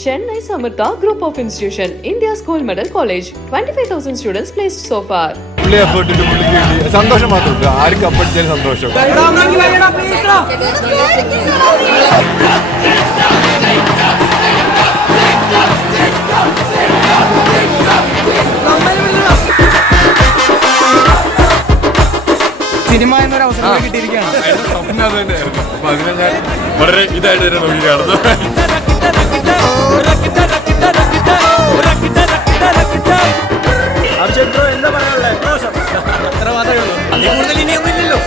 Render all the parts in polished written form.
Chennai Samartha Group of Institution, India's gold medal college. 25,000 students placed so far. സന്തോഷം മാത്രം ആർക്ക് അപ്പടിച്ചാലും സന്തോഷം. Cinema എന്നൊരു അവസരം കിട്ടിയിരിക്കുകയാണ്. സ്വപ്നം അത് തന്നെയായിരുന്നു. അപ്പൊ അതിനെ ഞാൻ വളരെ ഇതായിട്ട് തന്നെ നോക്കി കാണുന്നു. എന്താ പറയാനുള്ളത്? അത്ര മാത്രമേ ഉള്ളൂ. അതിൽ കൂടുതൽ ഇനിയൊന്നും ഇല്ലല്ലോ.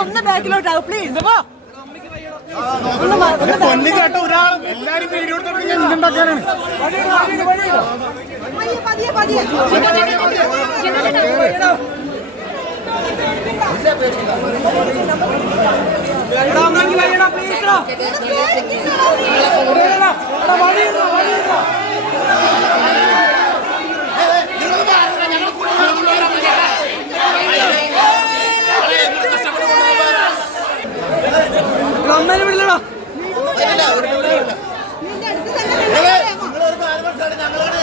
ഒന്ന് ബാക്കിലോട്ടാവും പ്ലീസ്. പൊന്നി കേട്ടോ ഒരാളും എല്ലാരും വീഡിയോ ഉണ്ടാക്കാനാണ്. അമ്മേനെ വിടില്ലടാ.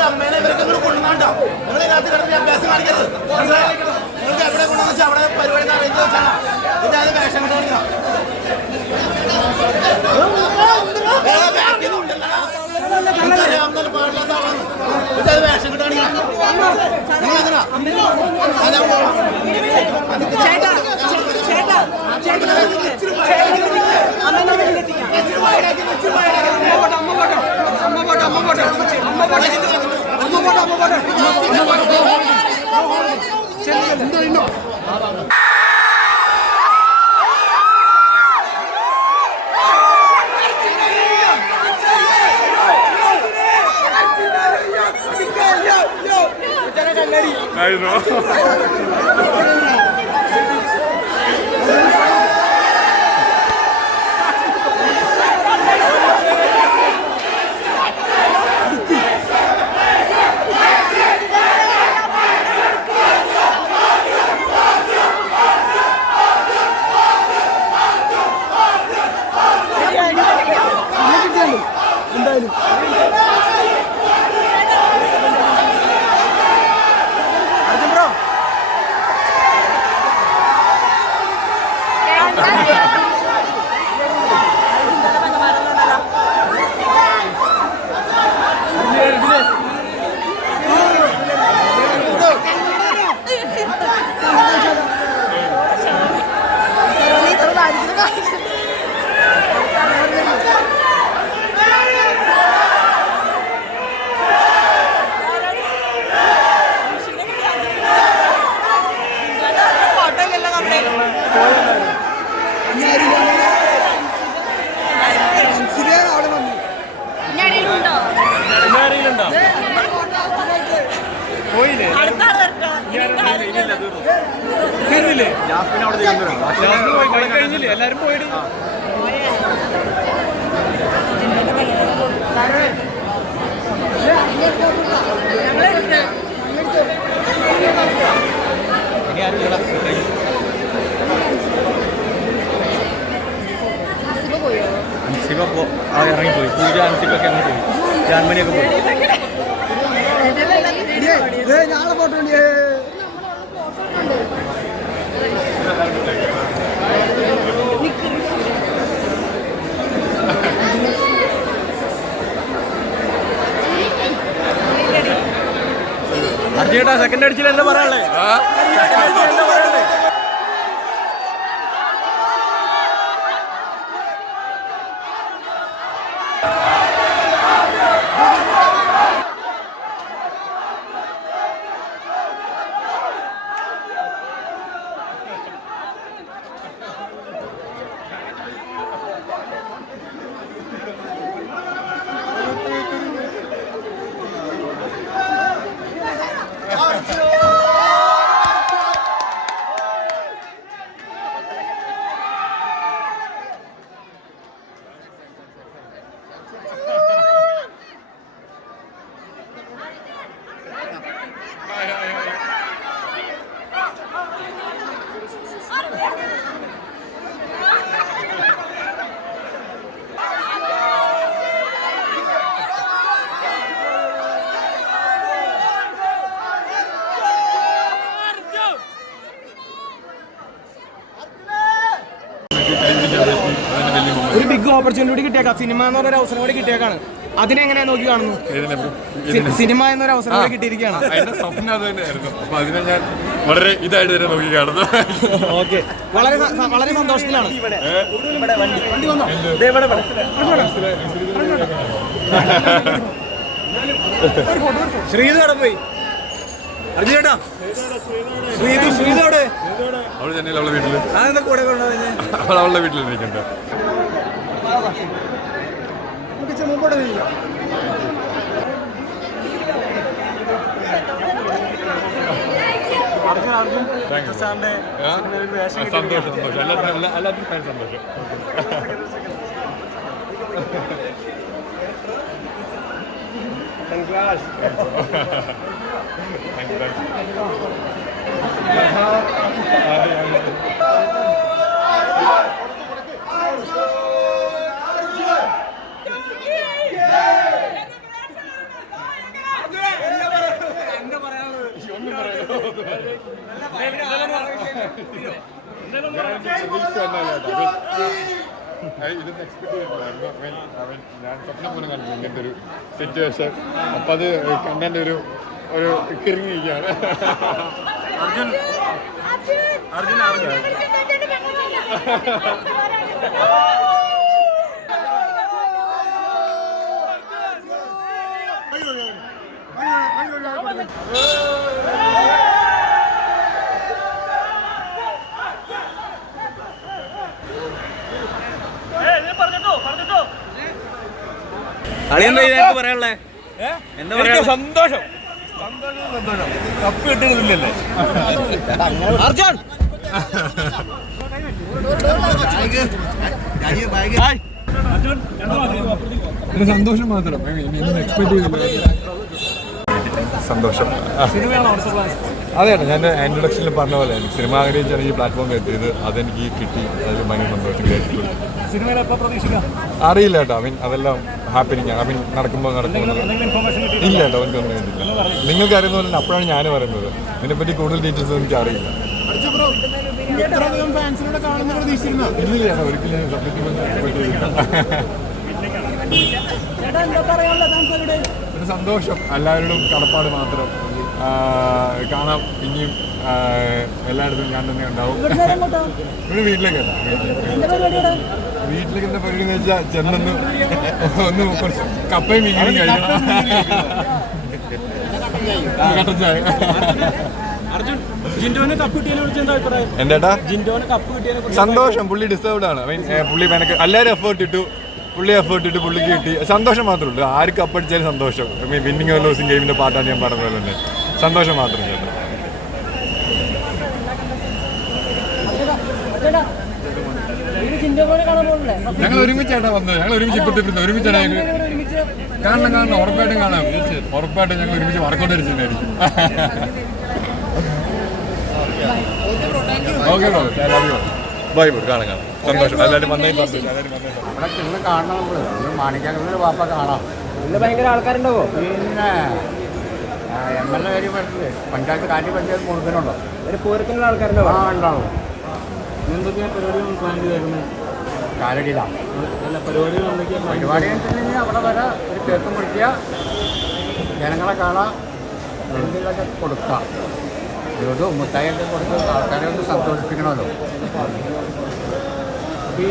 അമ്മേനെ ഇവർക്ക് കൊണ്ടുവന്നാണ്ടോ നിങ്ങൾ ഇതിനകത്ത് കിടന്ന് അഭ്യാസം കാണിക്കരുത്. നിങ്ങൾക്ക് എവിടെ കൊണ്ടുവന്ന് വെച്ചാൽ അവിടെ പരിപാടി അറിയുന്നത് വെച്ചാൽ ഇതായത് വേഷം കിട്ടുക. പാടില്ലാത്ത ആളാണ് ഇതത് വേഷം കിട്ടുകയാണെങ്കിൽ പോയില്ലേ? കഴിഞ്ഞില്ലേ? എല്ലാരും പോയി. അൻസിബ ഇറങ്ങിപ്പോയി. പൂജ അൻസിബൊക്കെ അങ്ങ് പോയി. ജാൻമണിയൊക്കെ പോയി. നാളെ ഫോട്ടോ അർജുനേട്ടാ സെക്കൻഡ് അടിച്ചില്ല എന്താ പറയാനുള്ളേ? ഒരു ബിഗ് ഓപ്പർച്യൂണിറ്റി കൂടി കിട്ടിയേക്കാം. സിനിമ എന്ന് പറഞ്ഞൊരു അവസരം കൂടി കിട്ടിയേക്കാണ്. അതിനെങ്ങനെയാ നോക്കി കാണുന്നു? സിനിമ എന്നൊരു അവസരം കൂടി കിട്ടിയിരിക്കുകയാണ്. എന്റെ സ്വപ്നം അത് തന്നെയായിരുന്നു. അപ്പൊ അതിനെ ഞാൻ വളരെ ഇതായിട്ട് തന്നെ നോക്കി കാണുന്നു. ഓക്കെ, വളരെ വളരെ സന്തോഷത്തിലാണ്. ശ്രീതു അവിടെ പോയി. അർജുനേട്ടാ ശ്രീതു അവിടെ? അവള് തന്നെ അവളുടെ വീട്ടില്. അതെന്താ കൂടെ കൊണ്ടുപോയി? അവൾ അവളുടെ വീട്ടിലിരിക്കണ്ട. സന്തോഷം എല്ലാത്തിനും സന്തോഷം. ഇതൊന്നും എക്സ്പെക്ട് ചെയ്തിട്ടില്ല. ഞാൻ സ്വപ്നം പോലും കണ്ടു ഇങ്ങനത്തെ ഒരു സിറ്റുവേഷൻ. അപ്പൊ അത് കണ്ടന്റെ ഒരു കിറങ്ങിയിരിക്കുകയാണ്. പറയാനുള്ളേ എന്താ പറയാ? സന്തോഷം കപ്പ് കിട്ടുന്നില്ലല്ലേ അർജുൻ? സന്തോഷം മാത്രം. എക്സ്പെക്ട് ചെയ്തില്ല. സന്തോഷം. അതെ, ഞാൻ ഇൻട്രൊഡക്ഷനിൽ പറഞ്ഞ പോലെ സിനിമ ആഗ്രഹിച്ചാണ് ഈ പ്ലാറ്റ്ഫോമിൽ എത്തിയത്. അതെനിക്ക് കിട്ടി. അതിൽ ഭയങ്കര സന്തോഷം. ഗ്രേറ്റ്ഫുൾ. അറിയില്ല കേട്ടോ. അതെല്ലാം ഹാപ്പനിങ് ആണ്. നടക്കുമ്പോൾ ഇല്ല കേട്ടോ. എനിക്കൊന്നും കിട്ടില്ല. നിങ്ങൾക്ക് അറിയുന്ന പോലെ അപ്പോഴാണ് ഞാൻ പറയുന്നത്. ഇതിനെപ്പറ്റി കൂടുതൽ ഡീറ്റെയിൽസ് എനിക്ക് അറിയില്ല. ഇല്ല ചേട്ടാ, ഒരിക്കലും ഞാൻ ഒരു സന്തോഷം. എല്ലാവരോടും കടപ്പാട് മാത്രം. കാണാം ഇനിയും എല്ലായിടത്തും ഞാൻ തന്നെ ഉണ്ടാവും. ഇവിടെ വീട്ടിലേക്ക് വീട്ടിലേക്ക് എന്താ പരിപാടി എന്ന് വെച്ചാൽ ചെന്നൊന്ന് ഒന്ന് കുറച്ച് കപ്പയും മീനും കഴിക്കണം. എന്താ സന്തോഷം. പുള്ളി ഡിസേർവ്ഡ് ആണ്. പുള്ളി എല്ലാവരും എഫേർട്ട് ഇട്ടു. പുള്ളി എഫേർട്ട് ഇട്ട് പുള്ളിക്ക് കിട്ടി. സന്തോഷം മാത്രമേ ഉള്ളൂ. ആര് കപ്പടിച്ചാലും സന്തോഷം. വിന്നിങ് ഓർ ലൂസിങ് ഗെയിമിന്റെ പാട്ടാണ് ഞാൻ പറഞ്ഞ പോലെ തന്നെ. സന്തോഷം മാത്രം ചേട്ടാ. ഞങ്ങൾ ഒരുമിച്ചായിട്ടാ വന്നത്. ഞങ്ങൾ ഒരുമിച്ച് ഇപ്പത്തെ ഒരുമിച്ചാണ് ഞങ്ങൾ കാണണം. ഉറപ്പായിട്ടും കാണാം. ഉറപ്പായിട്ടും ഞങ്ങൾ ഒരുമിച്ച് വർക്കൗട്ട് അടിച്ചിട്ടുണ്ടായിരിക്കും. Okay bye bye. കാണാം. സന്തോഷം. എല്ലാവരും വന്നേ കാണണം. മാണിക്കാനുള്ള വാപ്പ കാണാം. ഇന്ന് ഭയങ്കര ആൾക്കാരുണ്ടാവോ? പിന്നെ MLA കാര്യം പറഞ്ഞില്ലേ, പഞ്ചായത്ത് പഞ്ചായത്ത് മുഴുവനുണ്ടോ? ഒരു പൂരത്തിനുള്ള ആൾക്കാരുണ്ടാവോ? ഉണ്ടാവും. എന്തൊക്കെയാണ് പരിപാടികൾ പ്ലാൻ ചെയ്തേക്കുന്നത്? കാലടിയിലാണ് പരിപാടികൾ എന്തൊക്കെയാണ്? പരിപാടി വെച്ചിട്ടുണ്ടെങ്കിൽ അവിടെ വരെ ഒരു കേക്ക് മുറിക്കുക, ജനങ്ങളെ കാണാം, എന്തെങ്കിലുമൊക്കെ കൊടുക്കാം. ഇതും മുട്ടായൊക്കെ കൊടുത്ത് ആൾക്കാരെ ഒന്ന് സന്തോഷിപ്പിക്കണമല്ലോ. ഈ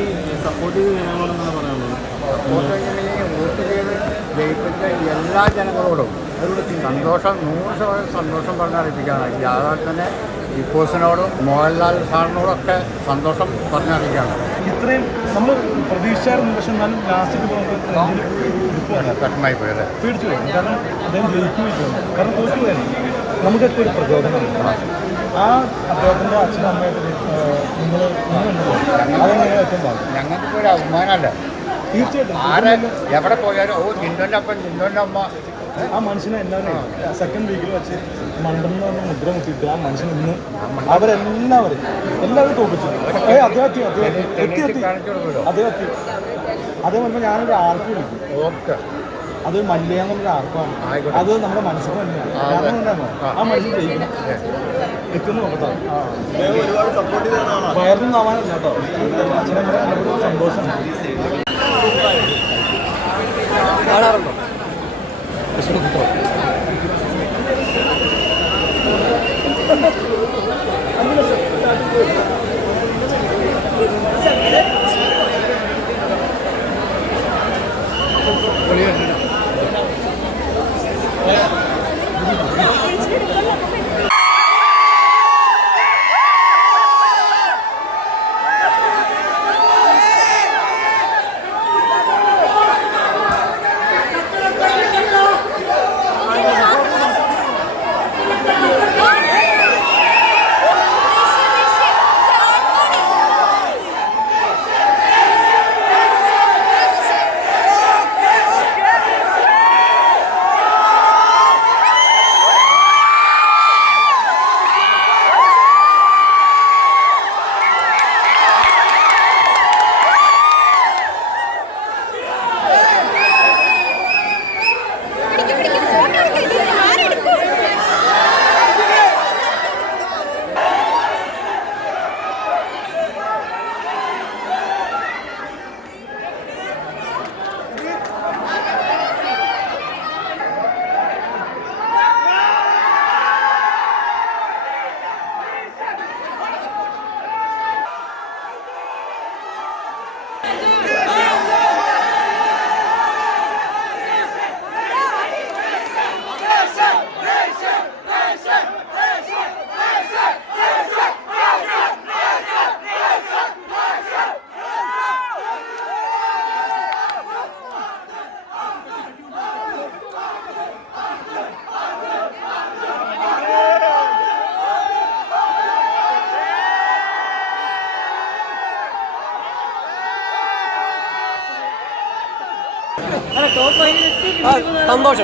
സപ്പോർട്ട് ചെയ്ത് ജനങ്ങളോടെന്നാണ് പറയാനുള്ളത്. സപ്പോർട്ട് കഴിഞ്ഞിട്ടുണ്ടെങ്കിൽ വോട്ട് ചെയ്ത് ജയിപ്പിച്ച എല്ലാ ജനങ്ങളോടും സന്തോഷം 100% സന്തോഷം പറഞ്ഞറിയിപ്പിക്കുകയാണ്. യാഥാർത്ഥ്യനെ ഇപ്പോസിനോടും മോഹൻലാൽ സാറിനോടൊക്കെ സന്തോഷം പറഞ്ഞറിയിക്കുകയാണ്. ഇത്രയും നമ്മൾ പ്രതീക്ഷിച്ചായിരുന്നു, പക്ഷെ എന്നാലും ലാസ്റ്റ് കഷ്ടമായി പോയത് പേടിച്ചു പോയി. കാരണം അദ്ദേഹം ജയിക്കുകയും കാരണം തോറ്റുപോയായിരുന്നു. നമുക്കൊക്കെ ഒരു പ്രചോദനമാണ്. ആ അദ്ദേഹത്തിൻ്റെ അച്ഛനും അമ്മയായിട്ട് നിങ്ങൾ അതെങ്ങനെ ഏറ്റവും ഭാഗം ഞങ്ങൾക്കിപ്പോൾ ഒരു അഭിമാനമല്ല. തീർച്ചയായിട്ടും ആരെ എവിടെ പോയാലും ജിൻഡോൻ്റെ അപ്പൻ ജിൻഡോൻ്റെ അമ്മ ആ മനുഷ്യനെ എല്ലാവരും സെക്കൻഡ് വീക്കിൽ വെച്ച് മണ്ടെന്ന് പറഞ്ഞ മുദ്ര മുട്ടിയിട്ട് ആ മനുഷ്യൻ ഇന്ന് എല്ലാവരും തോപ്പിച്ചു. അദ്ദേഹം അതേ പറയുമ്പോൾ ഞാനൊരു ആർക്ക് വിളിക്കും. ഓക്കെ അത് മല്ലിയാന്നുള്ളൊരു ആർക്കാണ്. അത് നമ്മുടെ മനസ്സിൽ തന്നെയാണ്. കാരണം എന്താണോ ആ മനുഷ്യൻ ജയിക്കും എത്തുന്ന നോക്കത്താണ്. വയറിനും ആവാനല്ല കേട്ടോ. അച്ഛനമ്മ സന്തോഷമാണ്. കാണാറുണ്ടോ?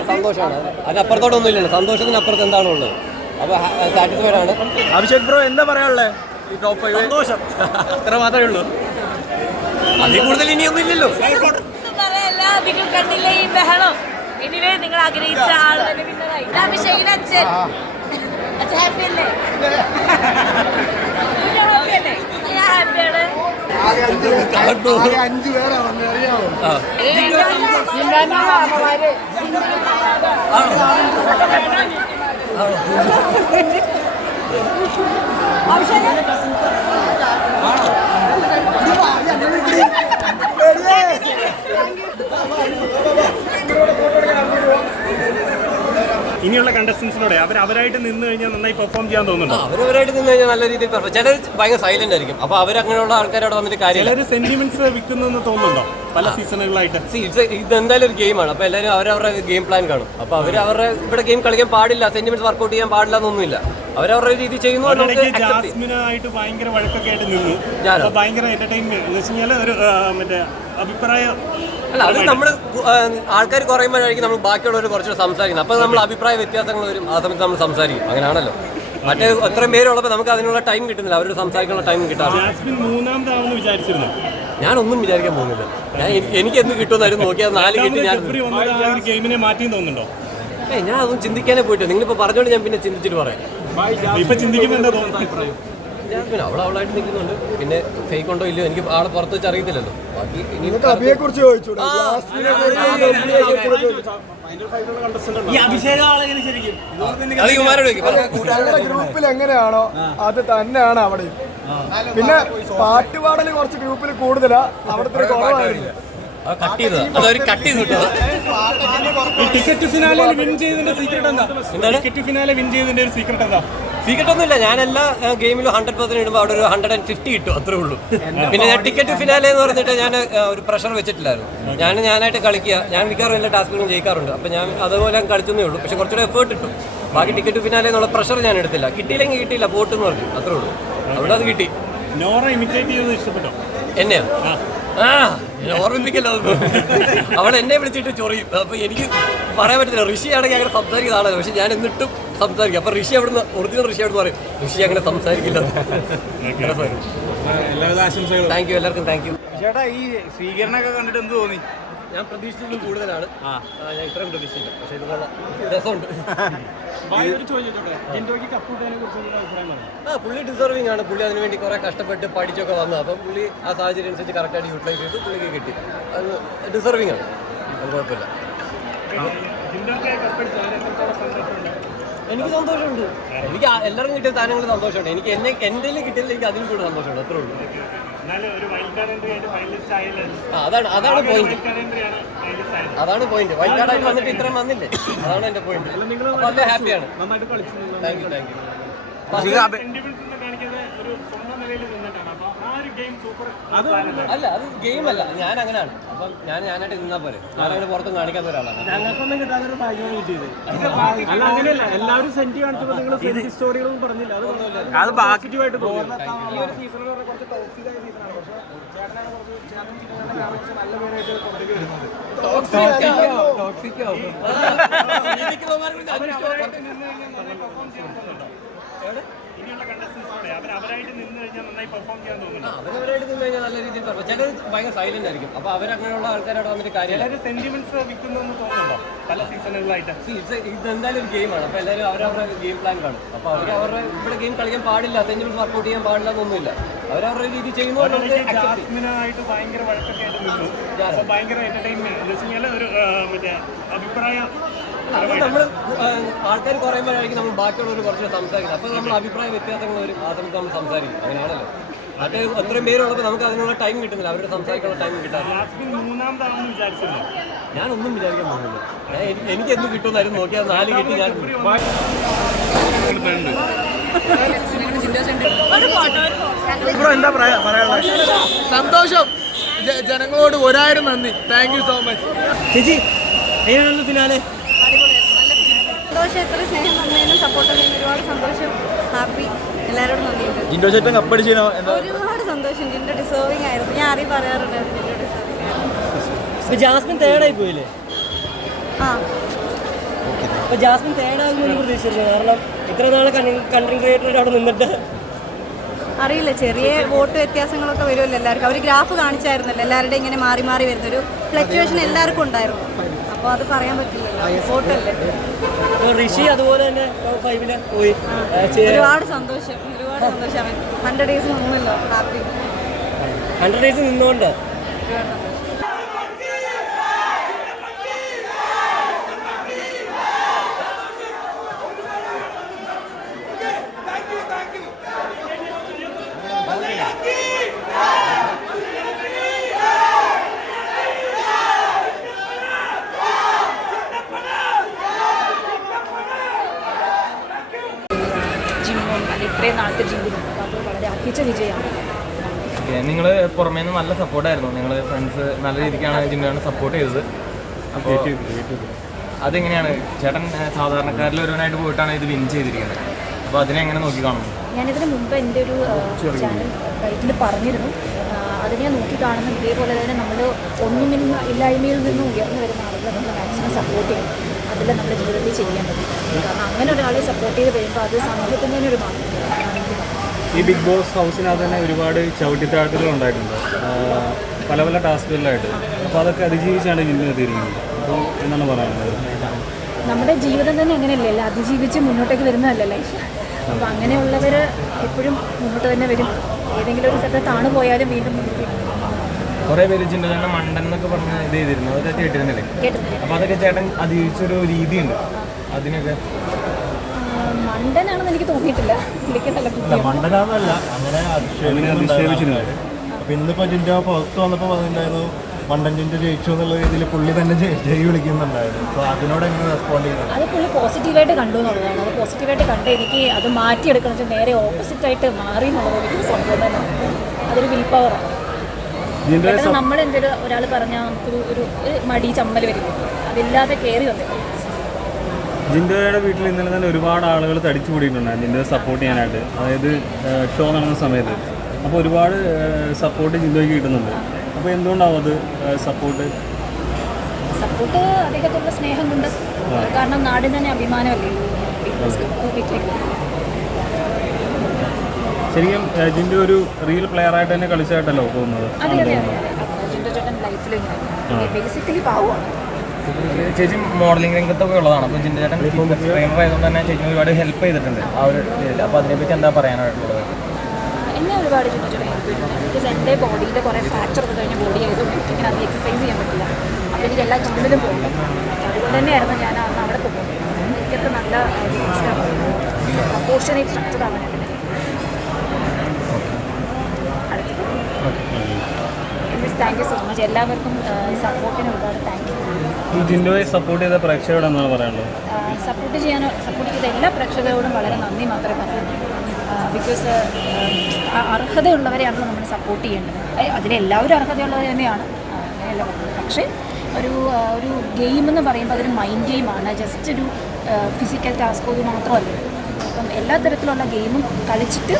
സന്തോഷമാണ്. അതിനപ്പുറത്തോട്ടൊന്നും ഇല്ലല്ലോ. സന്തോഷത്തിനപ്പുറത്ത് എന്താണോ ഉള്ളത്. അപ്പോൾ സാറ്റിസ്ഫൈഡ് ആണ്. അഭിഷേക് ബ്രോ എന്താ പറയാനുള്ളത്? ഈ ടോപ്പ് 5 സന്തോഷം അത്ര മാത്രമേ ഉള്ളൂ. അതിൽ കൂടുതൽ ഇനിയൊന്നും ഇല്ലല്ലോ. കണ്ടില്ലേ ഈ ബഹളം? ഇനിവേ നിങ്ങൾ ആഗ്രഹിച്ച ആൾ തന്നെ വിന്നറായി. അഭിഷേകിന്റെ അച്ഛൻ ഹാപ്പിയല്ലേ? ഹാപ്പിയാണ്. 5 പേരാ വന്ന് അറിയാമോ? ഇനിയുള്ള കണ്ടസ്റ്റൻസിനോടെ അവരായിട്ട് നിന്ന് കഴിഞ്ഞാൽ നന്നായി പെർഫോം ചെയ്യാൻ തോന്നുന്നുണ്ടോ? അവരവരായിട്ട് നിന്ന് കഴിഞ്ഞാൽ നല്ല രീതിയിൽ പെർഫോം. ചിലർ ഭയങ്കര സൈലന്റ് ആയിരിക്കും. അപ്പോൾ അവരങ്ങനെയുള്ള ആൾക്കാരോട് വന്നിട്ട് കാര്യമില്ല. ചിലർ സെന്റിമെന്റ്സ് വിൽക്കുന്നെന്ന് തോന്നുന്നുണ്ടോ പല സീസണുകളായിട്ട്? ഇത് എന്തായാലും ഒരു ഗെയിമാണ്. അപ്പോൾ എല്ലാവരും അവരവരുടെ ഗെയിം പ്ലാൻ കാണും. അപ്പോൾ അവരുടെ ഇവിടെ ഗെയിം കളിക്കാൻ പാടില്ല, സെന്റിമെന്റ്സ് വർക്കൗട്ട് ചെയ്യാൻ പാടില്ല എന്നൊന്നുമില്ല. അവരവരുടെ രീതി ചെയ്യുന്നു. ജാസ്മിനായിട്ട് ഭയങ്കര വഴക്കൊക്കെ ആയിട്ട് നിന്നു, ഭയങ്കര എന്റർടൈൻമെന്റ് എന്ന് വെച്ച് കഴിഞ്ഞാൽ ഒരു മറ്റേ അഭിപ്രായം അല്ല, അത് നമ്മൾ ആൾക്കാർ കുറയുമ്പോഴായിരിക്കും നമ്മൾ ബാക്കിയുള്ളവർ കുറച്ചുകൂടെ സംസാരിക്കുന്നത്. അപ്പോൾ നമ്മൾ അഭിപ്രായ വ്യത്യാസങ്ങൾ വരും, ആ സമയത്ത് നമ്മൾ സംസാരിക്കും. അങ്ങനെയാണല്ലോ. മറ്റേ എത്രയും പേരുള്ളപ്പോൾ നമുക്ക് അതിനുള്ള ടൈം കിട്ടുന്നില്ല, അവരോട് സംസാരിക്കാനുള്ള ടൈം കിട്ടാറില്ല. മൂന്നാമതാണെന്ന് വിചാരിച്ചിരുന്നു. ഞാനൊന്നും വിചാരിക്കാൻ പോകുന്നില്ല. എനിക്ക് എന്ത് കിട്ടുമെന്നായിരുന്നു നോക്കിയാൽ 4 കിട്ടി. ഞാൻ ഗെയിമിനെ മാറ്റി തോന്നുന്നുണ്ടോ? ഞാൻ അതൊന്നും ചിന്തിക്കാനേ പോയിട്ട്, നിങ്ങളിപ്പോൾ പറഞ്ഞോണ്ട് ഞാൻ പിന്നെ ചിന്തിച്ചിട്ട് പറയാം. ഇപ്പൊ ചിന്തിക്കുമ്പോൾ എന്താ തോന്നുന്നു? ഞാൻ പിന്നെ അവളായിട്ട് നിൽക്കുന്നുണ്ട്. പിന്നെ ഫേക്ക് ഉണ്ടോ ഇല്ലയോ എനിക്ക് ആളെ പുറത്ത് വെച്ച് അറിയത്തില്ലല്ലോ. ബാക്കി അഭിയെക്കുറിച്ച് ചോദിച്ചു. ഗ്രൂപ്പിൽ എങ്ങനെയാണോ അത് തന്നെയാണ് അവിടെ. പിന്നെ പാട്ടുപാടല് കുറച്ച് ഗ്രൂപ്പിൽ കൂടുതലാ, അവിടുത്തെ കുറവായിരുന്നു. ടിക്കറ്റ് ഫിനാലെ വിൻ ചെയ്തതിന്റെ സീക്രട്ട് എന്താ? ടിക്കറ്റ് ഫിനാലെ വിൻ ചെയ്തതിന്റെ ഒരു സീക്രട്ട് എന്താ? സീക്രട്ട് ഒന്നുമില്ല. ഞാൻ എല്ലാ ഗെയിമിലും 100% ഇടുമ്പോൾ അവിടെ ഒരു 150 കിട്ടും, അത്രേ ഉള്ളൂ. പിന്നെ ഞാൻ ടിക്കറ്റ് ഫിനാലെ എന്ന് പറഞ്ഞിട്ട് ഞാൻ ഒരു പ്രഷർ വെച്ചിട്ടില്ലായിരുന്നു. ഞാനായിട്ട് കളിക്കുക, ഞാൻ മിക്കവാറും എല്ലാ ടാസ്കുകളും ജയിക്കാറുണ്ട്. അപ്പോൾ ഞാൻ അതുപോലെ കളിച്ചതേ ഉള്ളൂ. പക്ഷെ കുറച്ചുകൂടെ എഫേർട്ട് ഇട്ടു. ബാക്കി ടിക്കറ്റ് ഫിനാലെ എന്നുള്ള പ്രഷർ ഞാൻ എടുത്തില്ല. കിട്ടിയില്ലെങ്കിൽ കിട്ടിയില്ല, പോട്ടെന്ന് പറഞ്ഞു, അത്രേ ഉള്ളൂ. അവിടെ അത് കിട്ടി. നോറ ഇമിറ്റേറ്റ് ചെയ്തത് ഇഷ്ടപ്പെട്ടോ? എന്നെയാ? ഓർമ്മിപ്പിക്കല്ലോ. അവൾ എന്നെ വിളിച്ചിട്ട് ചൊറിയും. അപ്പൊ എനിക്ക് പറയാൻ പറ്റില്ല. ഋഷി ആണെങ്കിൽ അങ്ങനെ സംസാരിക്കുന്ന ആളാണ്. പക്ഷെ ഞാൻ എന്നിട്ടും സംസാരിക്കും. അപ്പൊ ഋഷി അവിടുന്ന് ഒറിജിനൽ ഋഷി അവിടുന്ന് പറയും, ഋഷി അങ്ങനെ സംസാരിക്കില്ല. താങ്ക് യു, എല്ലാവർക്കും താങ്ക് യു. ചേട്ടാ, ഈ സ്വീകരണമൊക്കെ കണ്ടിട്ട് എന്ത് തോന്നി? ഞാൻ പ്രതീക്ഷിച്ചതിലും കൂടുതലാണ്. ഞാൻ ഇത്രയും പ്രതീക്ഷിച്ചില്ല, പക്ഷെ ഇതുപോലെ രസമുണ്ട്. പുള്ളി ഡിസർവിംഗ് ആണ്. പുള്ളി അതിനുവേണ്ടി കുറെ കഷ്ടപ്പെട്ട് പഠിച്ചൊക്കെ വന്നു. അപ്പം പുള്ളി ആ സാഹചര്യം അനുസരിച്ച് കറക്റ്റായിട്ട് യൂട്ടിലൈസ് ചെയ്ത് പുള്ളിക്ക് കിട്ടി. അത് ഡിസർവിംഗ് ആണ്, അത് കുഴപ്പമില്ല. എനിക്ക് സന്തോഷമുണ്ട്. എനിക്ക് എല്ലാവരും കിട്ടിയ താരങ്ങൾ സന്തോഷമുണ്ട്. എനിക്ക് എൻ്റെ കിട്ടിയതിൽ എനിക്ക് അതിൽ കൂടുതൽ സന്തോഷമുണ്ട്, അത്രേ ഉള്ളൂ. അതാണ് പോയിന്റ്. വൈൽഡ് കാർഡായിട്ട് വന്നിട്ട് ഇത്രയും വന്നില്ലേ, അതാണ് എന്റെ പോയിന്റ്. വളരെ ഹാപ്പിയാണ്. Thank you, thank you. അല്ല, അത് ഗെയിമല്ല, ഞാൻ അങ്ങനെയാണ്. അപ്പം ഞാനായിട്ട് നിന്നാ പോരെ. ഞാനങ്ങനെ പുറത്തും കാണിക്കാത്ത ഒരാളാണ്. എല്ലാവരും സെന്റ് കാണിച്ചപ്പോൾ നിങ്ങൾ സെന്റ് സ്റ്റോറികളൊന്നും പറഞ്ഞില്ല. അത് പോസിറ്റീവായിട്ട് പോകും. അവരായിട്ട് നിന്ന് കഴിഞ്ഞാൽ നന്നായി പെർഫോം ചെയ്യാൻ തോന്നുന്നു. അവരവരായിട്ട് നിന്ന് കഴിഞ്ഞാൽ നല്ല രീതിയിൽ പെർഫോം. ചിലർ ഭയങ്കര സൈലന്റ് ആയിരിക്കും. അപ്പൊ അവരങ്ങനെയുള്ള ആൾക്കാരോട് വന്നിട്ട് കാര്യമില്ല. സെന്റിമെന്റ്സ് വിൽക്കുന്നു തോന്നുന്നുണ്ടോ പല സീസണുകളായിട്ട്? ഇത് എന്തായാലും ഒരു ഗെയിമാണ്. അപ്പൊ എല്ലാവരും അവരവരുടെ ഗെയിം പ്ലാൻ കാണും. അപ്പൊ അവരുടെ ഇവിടെ ഗെയിം കളിക്കാൻ പാടില്ല, സെന്റിമെന്റ്സ് വർക്കൗട്ട് ചെയ്യാൻ പാടില്ല എന്നൊന്നുമില്ല. അവരവരുടെ രീതി ചെയ്യുന്നു. ജാസ്മിനായിട്ട് ഭയങ്കര വഴക്കൊക്കെ ആയിട്ട് നിന്നു, ഭയങ്കര എന്റർടൈൻമെന്റ് എന്ന് വെച്ച് കഴിഞ്ഞാൽ ഒരു മറ്റേ അഭിപ്രായം. നമ്മൾ ആൾക്കാർ കുറയുമ്പോഴായിരിക്കും നമ്മൾ ബാക്കിയുള്ളവർ കുറച്ച് സംസാരിക്കുന്നത്. അപ്പോൾ നമ്മൾ അഭിപ്രായ വ്യത്യാസങ്ങൾ വരും, ആ സമയത്ത് നമ്മൾ സംസാരിക്കും. അങ്ങനെയാണല്ലോ. മറ്റേ എത്രയും പേരുള്ളപ്പോൾ നമുക്ക് അതിനുള്ള ടൈം കിട്ടുന്നില്ല, അവരുടെ സംസാരിക്കാനുള്ള ടൈം കിട്ടാറില്ല. മൂന്നാമതാണെന്ന് വിചാരിച്ചില്ല. ഞാനൊന്നും വിചാരിക്കാൻ പോകുന്നില്ല. എനിക്ക് എന്ത് കിട്ടുമെന്നായിരുന്നു നോക്കിയാൽ 4 കിട്ടി. ഞാൻ എന്താ പറയാനുള്ളത്? സന്തോഷം. ജനങ്ങളോട് 1000 നന്ദി. Thank you so much. ചേച്ചി, എങ്ങനെയാണല്ലോ ഫിനാലെ? സന്തോഷം. എത്ര സ്നേഹം തന്നതിനും സപ്പോർട്ട് ചെയ്യുന്ന ഒരുപാട് സന്തോഷം. ഹാപ്പി. എല്ലാവരോടും നന്ദിയുണ്ട്. ജിൻഡോ ചേട്ടൻ കപ്പടിച്ചോ? ഒരുപാട് സന്തോഷം. ജിൻഡോ ഡിസേർവിംഗ് ആയിരുന്നു. ഞാൻ ആരെയും പറയാറുണ്ടായിരുന്നു ജിൻഡോ ഡിസേർവിംഗ് ആയിരുന്നു. ജാസ്മിൻ തേർഡായി പോയില്ലേ? ആ, അപ്പൊ ജാസ്മിൻ തേർഡാകുമെന്ന് പ്രതീക്ഷിച്ചിരുന്നു. കാരണം ഇത്ര നാളെ കണ്ടന്റ് ക്രിയേറ്റർ അവിടെ നിന്നിട്ട് അറിയില്ല, ചെറിയ വോട്ട് വ്യത്യാസങ്ങളൊക്കെ വരുമല്ലോ എല്ലാവർക്കും. അവർ ഗ്രാഫ് കാണിച്ചായിരുന്നല്ലോ, എല്ലാവരുടെയും ഇങ്ങനെ മാറി മാറി വരുന്നൊരു ഫ്ലക്ച്വേഷൻ എല്ലാവർക്കും ഉണ്ടായിരുന്നു. അപ്പോൾ അത് പറയാൻ പറ്റില്ലല്ലോ, വോട്ടല്ലേ. ഋഷി അതുപോലെ തന്നെ 5-ന് പോയി. ഒരുപാട് സന്തോഷം, ഒരുപാട് സന്തോഷം. 100 days നിന്നല്ലോ, ഹാപ്പി. 100 days നിന്നുകൊണ്ട് ഇത്രയും നാട്ടിൽ ജീവിതം അത് വളരെ അർപ്പിച്ച വിജയമാണ്. നിങ്ങൾ പുറമേ നിന്ന് നല്ല സപ്പോർട്ടായിരുന്നു. നിങ്ങൾ ഫ്രണ്ട്സ് നല്ല രീതിക്കാണ് ജിന്നോനെ സപ്പോർട്ട് ചെയ്തത്. അപ്പോൾ അതെങ്ങനെയാണ് ചേട്ടൻ സാധാരണക്കാരിൽ ഒരുവനായിട്ട് പോയിട്ടാണ് ഇത് വിൻ ചെയ്തിരിക്കുന്നത്? അപ്പോൾ അതിനെ എങ്ങനെ നോക്കി കാണുന്നു? ഞാനിതിന് മുമ്പ് എൻ്റെ ഒരു ചാനൽ റൈറ്റിൽ പറഞ്ഞിരുന്നു. അതിനെ നോക്കി കാണുന്നത് ഇതേപോലെ തന്നെ നമ്മൾ ഇല്ലായ്മയിൽ നിന്ന് ഉയർന്നു വരുന്ന ആളുകളെ നമ്മൾ മാക്സിമം സപ്പോർട്ട് ചെയ്യണം. അതിൽ നമ്മുടെ ജീവിതത്തിൽ ചെയ്യാൻ പറ്റും. കാരണം അങ്ങനെ ഒരാളെ സപ്പോർട്ട് ചെയ്ത് വരുമ്പോൾ അത് സമൂഹത്തിന് തന്നെ ഒരു മാറ്റം. ഈ ബിഗ് ബോസ് ഹൗസിനകത്ത് തന്നെ ഒരുപാട് ചവിട്ടിത്താഴ്ത്തുകൾ ഉണ്ടായിട്ടുണ്ട് പല പല ടാസ്കുകളിലായിട്ട്. അപ്പോൾ അതൊക്കെ അതിജീവിച്ചാണ് ജിന്നു എത്തിയിരിക്കുന്നത്. അപ്പോൾ എന്താണ് പറയാനുള്ളത്? നമ്മുടെ ജീവിതം തന്നെ അങ്ങനെയല്ലേ, അതിജീവിച്ച് മുന്നോട്ടേക്ക് വരുന്നതല്ല ലൈഫ്. അപ്പോൾ അങ്ങനെയുള്ളവർ എപ്പോഴും മുന്നോട്ട് തന്നെ വരും. ഏതെങ്കിലും ഒരു സ്ഥലത്ത് താണു പോയാലും വീണ്ടും മുന്നോട്ട്. കുറേ പേര് ജിന്നു ചേട്ടൻ മണ്ടൻ എന്നൊക്കെ പറഞ്ഞ് ഇത് ചെയ്തിരുന്നു, അതൊക്കെ കേട്ടിരുന്നില്ലേ? അപ്പോൾ അതൊക്കെ ചേട്ടൻ അതിജീവിച്ചൊരു രീതിയുണ്ട്. അതിനൊക്കെ മണ്ടനാണെന്ന് എനിക്ക് തോന്നിയിട്ടില്ല. മണ്ടനാന്നല്ല, അങ്ങനെ അധിക്ഷേപിച്ചിരുന്നു. അപ്പോൾ ഇന്നിപ്പോൾ ജിൻഡോ പുറത്ത് വന്നപ്പോൾ പറഞ്ഞിട്ടുണ്ടായിരുന്നു മണ്ടൻ ജിൻഡോ ജയിച്ചു എന്നുള്ള രീതിയിൽ പുള്ളി തന്നെ ജയി വിളിക്കുന്നുണ്ടായിരുന്നു. അപ്പോൾ അതിനോട് എങ്ങനെ റെസ്പോണ്ട് ചെയ്യുന്നത്? അത് പുള്ളി പോസിറ്റീവായിട്ട് കണ്ടു എന്നുള്ളതാണ്. അത് പോസിറ്റീവായിട്ട് കണ്ട് എനിക്ക് അത് മാറ്റിയെടുക്കണം വെച്ചാൽ നേരെ ഓപ്പോസിറ്റായിട്ട് മാറി എന്നുള്ളത് എനിക്ക് സംഭവം തന്നെ. അതൊരു വിൽ പവറാണ്. നമ്മൾ എന്തൊരു ഒരാൾ പറഞ്ഞാൽ നമുക്കൊരു ഒരു മടി ചമ്മൽ വരും, അതില്ലാതെ കയറി വന്നു. ജിൻഡോയുടെ വീട്ടിൽ ഇന്നലെ തന്നെ ഒരുപാട് ആളുകൾ തടിച്ചു കൂടിയിട്ടുണ്ടായിരുന്നു ജിൻഡോയെ സപ്പോർട്ട് ചെയ്യാനായിട്ട്. അതായത് ഷോ നടന്ന സമയത്ത് അപ്പോൾ ഒരുപാട് സപ്പോർട്ട് ജിൻഡോയ്ക്ക് കിട്ടുന്നുണ്ട്. അപ്പോൾ എന്തുകൊണ്ടാവും അത് സപ്പോർട്ട് അദ്ദേഹത്തുള്ള സ്നേഹം കൊണ്ട്. കാരണം നാടിന് തന്നെ അഭിമാനമല്ലേ. ശരിക്കും ജിൻഡോ ഒരു റിയൽ പ്ലെയർ ആയിട്ട് തന്നെ കളിച്ചായിട്ടല്ലോ പോകുന്നത്. ജിൻഡോ ചേട്ടൻ ലൈഫിൽ ബേസിക്കലി പാവമാണ്. ചേച്ചി മോഡലിംഗ് രംഗത്തൊക്കെ ഉള്ളതാണ്. അപ്പോൾ ജിൻഡോ ചേട്ടൻ ട്രെയിനർ ആയതുകൊണ്ട് തന്നെ ചേച്ചിന് ഒരുപാട് ഹെൽപ്പ് ചെയ്തിട്ടുണ്ട് ആ ഒരു രീതിയിൽ. അപ്പോൾ അതിനെപ്പറ്റി എന്താ പറയാനായിട്ടുള്ളത്? എന്നെ ഒരുപാട് ജിൻഡോ ചേട്ടൻ ഹെൽപ്പ് ചെയ്തിട്ടുണ്ട്. ബിക്കോസ് എൻ്റെ ബോഡിയിൽ കുറേ ഫ്രാക്ചർ ഒക്കെ കഴിഞ്ഞ ബോഡി ആയതുകൊണ്ട് എനിക്കിങ്ങനെ അത് എക്സസൈസ് ചെയ്യാൻ പറ്റില്ല. അപ്പോൾ എനിക്ക് എല്ലാ ജിമ്മിലും പോകണം. അതുകൊണ്ട് തന്നെയായിരുന്നു ഞാൻ അന്ന് അവിടെ പോകുന്നത്. എനിക്കത്ര നല്ല പ്രൊപ്പോർഷനേറ്റ് സ്ട്രക്ചർ ആവാനായിട്ട്. Thank you so much. എല്ലാവർക്കും സപ്പോർട്ടിന് ഒരുപാട് താങ്ക് യു. ഈ ജിൻഡോയെ സപ്പോർട്ട് ചെയ്ത പ്രേക്ഷകരോട് എന്താണ് പറയാനുള്ളത്? സപ്പോർട്ട് ചെയ്ത എല്ലാ പ്രേക്ഷകരോടും വളരെ നന്ദി മാത്രമേ പറയാനുള്ളൂ. ബിക്കോസ് അർഹതയുള്ളവരെയാണല്ലോ നമ്മൾ സപ്പോർട്ട് ചെയ്യേണ്ടത്. അതിലെല്ലാവരും അർഹതയുള്ളവർ തന്നെയാണ്, അങ്ങനെയല്ല പറയുന്നത്. പക്ഷേ ഒരു ഗെയിം എന്ന് പറയുമ്പോൾ അതൊരു മൈൻഡ് ഗെയിമാണ്, ജസ്റ്റ് ഒരു ഫിസിക്കൽ ടാസ്ക് ഒരു മാത്രമല്ല. അപ്പം എല്ലാ തരത്തിലുള്ള ഗെയിമും കളിച്ചിട്ട്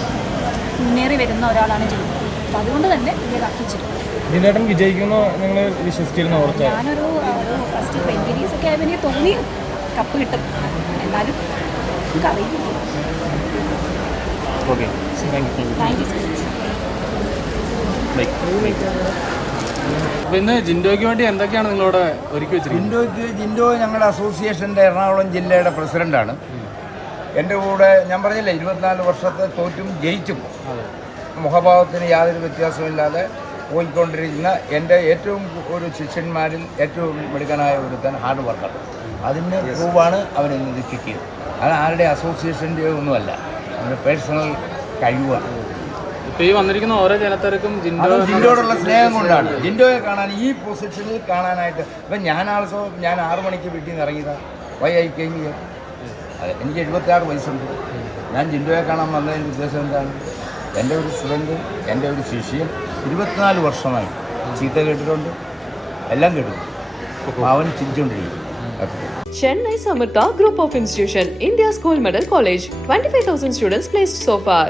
മുന്നേറി വരുന്ന ഒരാളാണ് ജിൻഡോ. അപ്പം അതുകൊണ്ട് തന്നെ ഇതാക്കിച്ചിട്ടുണ്ട്. ജിൻഡോട്ടൻ വിജയിക്കുമെന്ന് നിങ്ങൾ വിശ്വസിച്ചിരുന്നു? ഞാനൊരു ഫസ്റ്റ് 20 days ഒക്കെ ആയപ്പോൾ എനിക്ക് തോന്നി കപ്പ് കിട്ടും. എന്നാലും നമുക്കറിയില്ല. Okay, thank you so much. അപ്പോൾ ഇന്ന് ജിൻഡോയ്ക്ക് വേണ്ടി എന്തൊക്കെയാണ് നിങ്ങളോട് ഒരുക്കി വെച്ചിരിക്കുന്നത്? ജിൻഡോ ഞങ്ങളുടെ അസോസിയേഷൻ്റെ എറണാകുളം ജില്ലയുടെ പ്രസിഡൻ്റാണ്. എൻ്റെ കൂടെ ഞാൻ പറഞ്ഞില്ലേ 24 വർഷത്തെ തോറ്റും ജയിച്ചും മുഖഭാവത്തിന് യാതൊരു വ്യത്യാസമില്ലാതെ പോയിക്കൊണ്ടിരിക്കുന്ന എൻ്റെ ഏറ്റവും ഒരു ശിഷ്യന്മാരിൽ ഏറ്റവും മിടുക്കനായ ഒരുത്തൻ ഹാർഡ് വർക്കർ. അതിന് പ്രൂവാണ് അവനിന്ന് ഇത് കിട്ടിയത്. അത് ആരുടെ അസോസിയേഷൻ്റെ ഒന്നുമല്ല, അവൻ്റെ പേഴ്സണൽ കഴിവാണ്. ഇപ്പോൾ ഈ വന്നിരിക്കുന്ന ഓരോ ജനത്തിനും ജിൻഡോയോടുള്ള സ്നേഹം കൊണ്ടാണ്. ജിൻഡോയെ കാണാൻ ഈ പൊസിഷനിൽ കാണാനായിട്ട് ഇപ്പം ഞാൻ 6 മണിക്ക് വീട്ടിൽ നിന്ന് ഇറങ്ങിയതാണ്. Why I came here. അതെ, എനിക്ക് 76 വയസ്സുണ്ട്. ഞാൻ ജിൻഡോയെ കാണാൻ വന്നതിൻ്റെ ഉദ്ദേശം എന്താണ്? എൻ്റെ ഒരു സ്റ്റുഡൻറ്റ്, എൻ്റെ ഒരു ശിഷ്യൻ 24 വർഷമായി ചീത്ത കേട്ടിട്ടുണ്ട്, എല്ലാം കേട്ടിട്ടുണ്ട്. അവൻ ചിരിച്ചുകൊണ്ടിരിക്കും. Chennai Samartha Group of Institution, India's Gold Medal College, 25,000 students placed so far.